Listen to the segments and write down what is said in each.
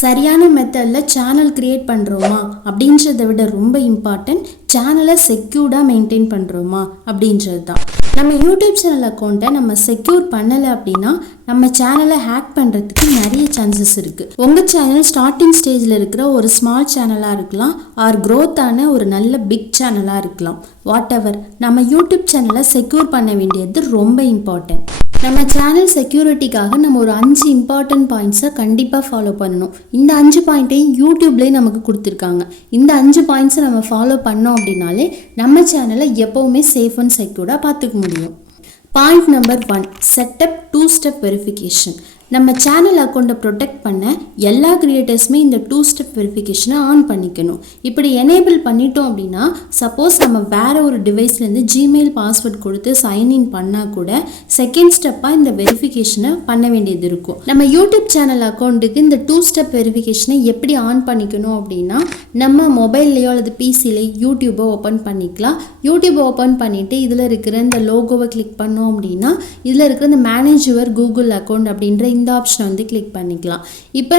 சரியான மெத்தடில் channel create பண்ணுறோமா அப்படின்றத விட ரொம்ப இம்பார்ட்டன்ட் சேனலை செக்யூர்டாக மெயின்டைன் பண்ணுறோமா அப்படின்றது தான். நம்ம யூடியூப் சேனல் அக்கௌண்ட்டை நம்ம செக்யூர் பண்ணலை அப்படின்னா நம்ம சேனலை ஹேக் பண்ணுறதுக்கு நிறைய சான்சஸ் இருக்குது. உங்கள் சேனல் ஸ்டார்டிங் ஸ்டேஜில் இருக்கிற ஒரு ஸ்மால் சேனலாக இருக்கலாம், ஆர் க்ரோத்தான ஒரு நல்ல பிக் சேனலாக இருக்கலாம். வாட் எவர், நம்ம யூடியூப் சேனலை செக்யூர் பண்ண வேண்டியது ரொம்ப இம்பார்ட்டன்ட். நம்ம சேனல் செக்யூரிட்டிக்காக நம்ம ஒரு 5 இம்பார்ட்டன்ட் பாயிண்ட்ஸை கண்டிப்பாக ஃபாலோ பண்ணணும். இந்த 5 பாயிண்ட்டையும் யூடியூப்லேயே நமக்கு கொடுத்துருக்காங்க. இந்த 5 பாயிண்ட்ஸை நம்ம ஃபாலோ பண்ணோம் அப்படின்னாலே நம்ம சேனலை எப்போவுமே சேஃப் அண்ட் செக்யூர்டாக பார்த்துக்க முடியும். Point number 1, setup two step verification. நம்ம சேனல் அக்கௌண்ட்டை ப்ரொடெக்ட் பண்ண எல்லா கிரியேட்டர்ஸுமே இந்த 2-ஸ்டெப் வெரிஃபிகேஷனை ஆன் பண்ணிக்கணும். இப்படி எனேபிள் பண்ணிட்டோம் அப்படின்னா சப்போஸ் நம்ம வேறு ஒரு டிவைஸ்லேருந்து ஜிமெயில் பாஸ்வேர்ட் கொடுத்து சைன்இன் பண்ணால் கூட செகண்ட் ஸ்டெப்பாக இந்த வெரிஃபிகேஷனை பண்ண வேண்டியது இருக்கும். நம்ம யூடியூப் சேனல் அக்கௌண்ட்டுக்கு இந்த 2-ஸ்டெப் வெரிஃபிகேஷனை எப்படி ஆன் பண்ணிக்கணும் அப்படின்னா, நம்ம மொபைல்லையோ அல்லது பிசிலையோ யூடியூப்பை ஓப்பன் பண்ணிக்கலாம். யூடியூப்பை ஓப்பன் பண்ணிவிட்டு இதில் இருக்கிற இந்த லோகோவை கிளிக் பண்ணோம் அப்படின்னா இதில் இருக்கிற இந்த மேனேஜ் யுவர் கூகுள் அக்கௌண்ட் அப்படின்ற இந்த ஆப்ஷனை வந்து கிளிக் பண்ணிக்கலாம். இப்போ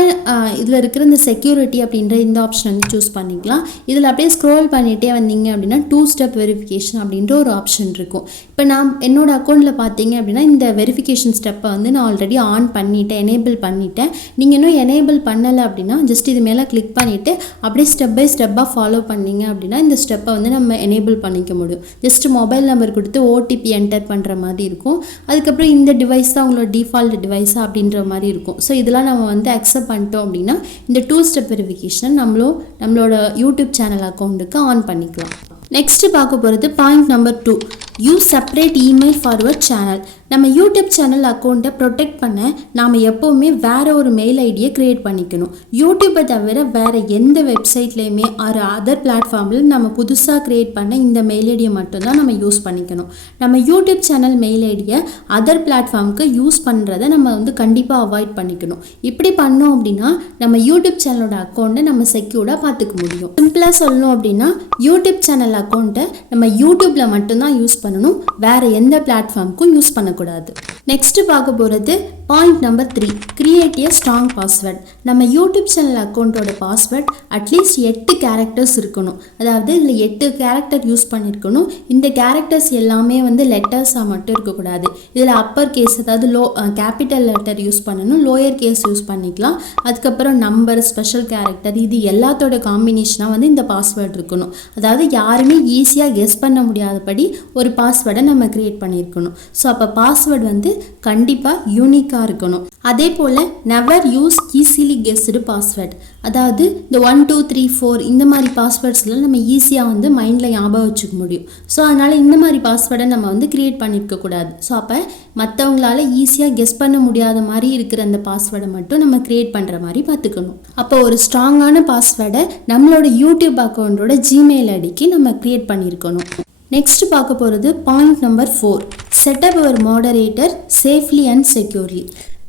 இதில் இருக்கிற இந்த செக்யூரிட்டி அப்படின்ற இந்த ஆப்ஷனை வந்து சூஸ் பண்ணிக்கலாம். இதில் அப்படியே ஸ்க்ரோல் பண்ணிகிட்டே வந்தீங்க அப்படின்னா 2-ஸ்டெப் வெரிஃபிகேஷன் அப்படின்ற ஒரு ஆப்ஷன் இருக்கும். இப்போ நான் என்னோட அக்கௌண்ட்டில் பார்த்தீங்க அப்படின்னா இந்த வெரிஃபிகேஷன் ஸ்டெப்பை வந்து நான் ஆல்ரெடி ஆன் பண்ணிட்டேன், எனேபிள் பண்ணிட்டேன். நீங்கள் இன்னும் எனேபிள் பண்ணலை அப்படின்னா ஜஸ்ட் இது மேலே கிளிக் பண்ணிவிட்டு அப்படியே ஸ்டெப் பை ஸ்டெப்பாக ஃபாலோ பண்ணிங்க அப்படின்னா இந்த ஸ்டெப்பை வந்து நம்ம எனேபிள் பண்ணிக்க முடியும். ஜஸ்ட் மொபைல் நம்பர் கொடுத்து ஓடிபி என்டர் பண்ணுற மாதிரி இருக்கும். அதுக்கப்புறம் இந்த டிவைஸ் தான் உங்களோட டிஃபால்ட் டிவைஸாக அப்படின்ற மாதிரி இருக்கும். ஸோ இதெல்லாம் நம்ம வந்து அக்செப்ட் பண்ணிட்டோம் அப்படின்னா இந்த 2-ஸ்டெப் வெரிஃபிகேஷனை நம்மளோட யூடியூப் சேனல் அக்கௌண்ட்டுக்கு ஆன் பண்ணிக்கலாம். நெக்ஸ்ட் பார்க்க போகிறது point number 2, use separate email for your channel. நம்ம யூடியூப் சேனல் அக்கௌண்ட்டை ப்ரொடெக்ட் பண்ண நாம் எப்போவுமே வேறு ஒரு மெயில் ஐடியை க்ரியேட் பண்ணிக்கணும். யூடியூப்பை தவிர வேறு எந்த வெப்சைட்லேயுமே ஆர் அதர் பிளாட்ஃபார்மில் நம்ம புதுசாக க்ரியேட் பண்ண இந்த மெயில் ஐடியை மட்டும்தான் நம்ம யூஸ் பண்ணிக்கணும். நம்ம யூடியூப் சேனல் மெயில் ஐடியை அதர் பிளாட்ஃபார்முக்கு யூஸ் பண்ணுறதை நம்ம வந்து கண்டிப்பாக அவாய்ட் பண்ணிக்கணும். இப்படி பண்ணோம் அப்படின்னா நம்ம யூடியூப் சேனலோட அக்கௌண்ட்டை நம்ம செக்யூர்டாக பார்த்துக்க முடியும். சிம்பிளாக சொல்லணும் அப்படின்னா யூடியூப் சேனல் அக்கௌண்ட்டை நம்ம யூடியூப்பில் மட்டும்தான் யூஸ் பண்ணணும், வேறு எந்த பிளாட்ஃபார்முக்கும் யூஸ் பண்ணக்கூடாது. நெக்ஸ்ட் பார்க்க போகிறது point number 3, create a strong password. நம்ம யூடியூப் சேனல் அக்கௌண்ட்டோட பாஸ்வேர்ட் அட்லீஸ்ட் 8 கேரக்டர்ஸ் இருக்கணும். அதாவது இதில் 8 கேரக்டர் யூஸ் பண்ணியிருக்கணும். இந்த கேரக்டர்ஸ் எல்லாமே வந்து லெட்டர்ஸாக மட்டும் இருக்கக்கூடாது. இதில் அப்பர் கேஸ் அதாவது கேபிட்டல் லெட்டர் யூஸ் பண்ணணும், லோயர் கேஸ் யூஸ் பண்ணிக்கலாம். அதுக்கப்புறம் நம்பர், ஸ்பெஷல் கேரக்டர், இது எல்லாத்தோட காம்பினேஷனாக வந்து இந்த பாஸ்வேர்ட் இருக்கணும். அதாவது யாருமே ஈஸியாக கெஸ் பண்ண முடியாதபடி ஒரு பாஸ்வேர்டை நம்ம கிரியேட் பண்ணியிருக்கணும். ஸோ அப்போ பாஸ்வேர்டு வந்து கண்டிப்பாக யூனிக்காக இருக்கணும். அதே போல் never use easily guessed password. அதாவது இந்த 1 2 3 4 இந்த மாதிரி பாஸ்வேர்ட்ஸ்லாம் நம்ம ஈஸியாக வந்து மைண்டில் ஞாபகம் வச்சுக்க முடியும். ஸோ அதனால் இந்த மாதிரி பாஸ்வேர்டை நம்ம வந்து கிரியேட் பண்ணியிருக்கக்கூடாது. ஸோ அப்போ மற்றவங்களால ஈஸியாக கெஸ் பண்ண முடியாத மாதிரி இருக்கிற அந்த பாஸ்வேர்டை மட்டும் நம்ம கிரியேட் பண்ணுற மாதிரி பார்த்துக்கணும். அப்போ ஒரு ஸ்ட்ராங்கான பாஸ்வேர்டை நம்மளோட யூடியூப் அக்கௌண்ட்டோட ஜிமெயில் ஐடிக்கு நம்ம கிரியேட் பண்ணியிருக்கணும். நெக்ஸ்ட் பார்க்க போகிறது point number 4, setup your moderator safely and securely.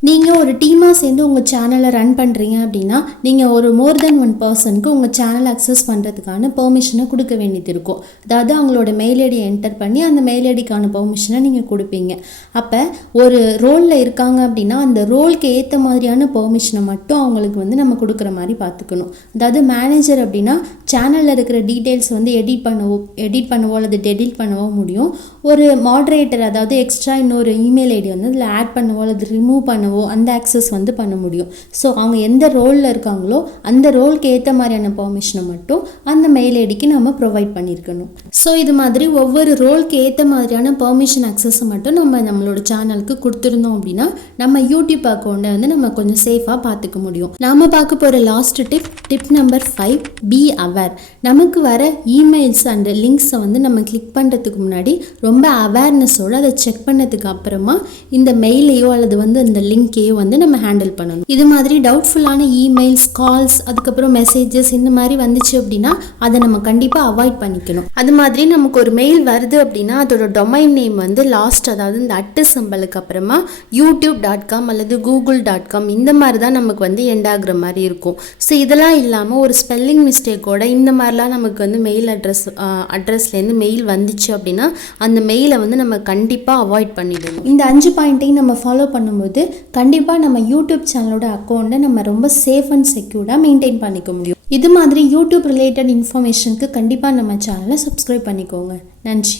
நீங்கள் ஒரு டீமாக சேர்ந்து உங்கள் சேனலை ரன் பண்ணுறீங்க அப்படின்னா நீங்கள் ஒரு மோர் தென் 1 பர்சனுக்கு உங்கள் சேனலை அக்சஸ் பண்ணுறதுக்கான பெர்மிஷனை கொடுக்க வேண்டியது இருக்கும். அதாவது அவங்களோட மெயில் ஐடியை என்டர் பண்ணி அந்த மெயில் ஐடிக்கான பெர்மிஷனை நீங்கள் கொடுப்பீங்க. அப்போ ஒரு ரோலில் இருக்காங்க அப்படின்னா அந்த ரோலுக்கு ஏற்ற மாதிரியான பெர்மிஷனை மட்டும் அவங்களுக்கு வந்து நம்ம கொடுக்குற மாதிரி பார்த்துக்கணும். அதாவது மேனேஜர் அப்படின்னா சேனலில் இருக்கிற டீட்டெயில்ஸ் வந்து எடிட் பண்ணவோ அல்லது டெலீட் பண்ணவோ முடியும். ஒரு மாடரேட்டர் அதாவது எக்ஸ்ட்ரா இன்னொரு இமெயில் ஐடி வந்து அதில் ஆட் பண்ணவோ அல்லது ரிமூவ் பண்ணவோ அந்த ஆக்சஸ் வந்து பண்ண முடியும். ஸோ அவங்க எந்த ரோலில் இருக்காங்களோ அந்த ரோலுக்கு ஏற்ற மாதிரியான பெர்மிஷனை மட்டும் அந்த மெயில் ஐடிக்கு நம்ம ப்ரொவைட் பண்ணியிருக்கணும். ஸோ இது மாதிரி ஒவ்வொரு ரோலுக்கு ஏற்ற மாதிரியான பெர்மிஷன் ஆக்சஸை மட்டும் நம்மளோட சேனலுக்கு கொடுத்துருந்தோம் அப்படின்னா நம்ம யூடியூப் அக்கௌண்ட்டை வந்து நம்ம கொஞ்சம் சேஃபாக பார்த்துக்க முடியும். நாம் பார்க்க போகிற last tip number 5, be aware. நமக்கு வர இமெயில்ஸ் அண்ட் லிங்க்ஸை வந்து நம்ம கிளிக் பண்ணுறதுக்கு முன்னாடி ரொம்ப அவேர்னஸோடு அதை செக் பண்ணதுக்கு அப்புறமா இந்த மெயிலையோ அல்லது வந்து இந்த லிங்கையோ வந்து நம்ம ஹேண்டில் பண்ணணும். இது மாதிரி டவுட்ஃபுல்லான இமெயில்ஸ், கால்ஸ், அதுக்கப்புறம் மெசேஜஸ் இந்த மாதிரி வந்துச்சு அப்படின்னா அதை நம்ம கண்டிப்பாக அவாய்ட் பண்ணிக்கணும். அது மாதிரி நமக்கு ஒரு மெயில் வருது அப்படின்னா அதோட டொமைன் நேம் வந்து லாஸ்ட் அதாவது இந்த @சிம்பலுக்கு அப்புறமா youtube.com அல்லது google.com இந்த மாதிரி தான் நமக்கு வந்து எண்ட் ஆகுற மாதிரி இருக்கும். ஸோ இதெல்லாம் இல்லாமல் ஒரு ஸ்பெல்லிங் மிஸ்டேக்கோட இந்த மாதிரிலாம் நமக்கு வந்து மெயில் அட்ரஸ்லேருந்து மெயில் வந்துச்சு அப்படின்னா அந்த மெயிலை வந்து நம்ம கண்டிப்பாக அவாய்ட் பண்ணிடணும். இந்த 5 பாயிண்ட்டையும் நம்ம ஃபாலோ பண்ணும்போது கண்டிப்பாக நம்ம யூடியூப் சேனலோட அக்கௌண்ட்டை நம்ம ரொம்ப சேஃப் அண்ட் செக்யூர்டாக மெயின்டைன் பண்ணிக்க முடியும். இது மாதிரி யூடியூப் ரிலேட்டட் இன்ஃபர்மேஷனுக்கு கண்டிப்பாக நம்ம சேனலை சப்ஸ்கிரைப் பண்ணிக்கோங்க. நன்றி.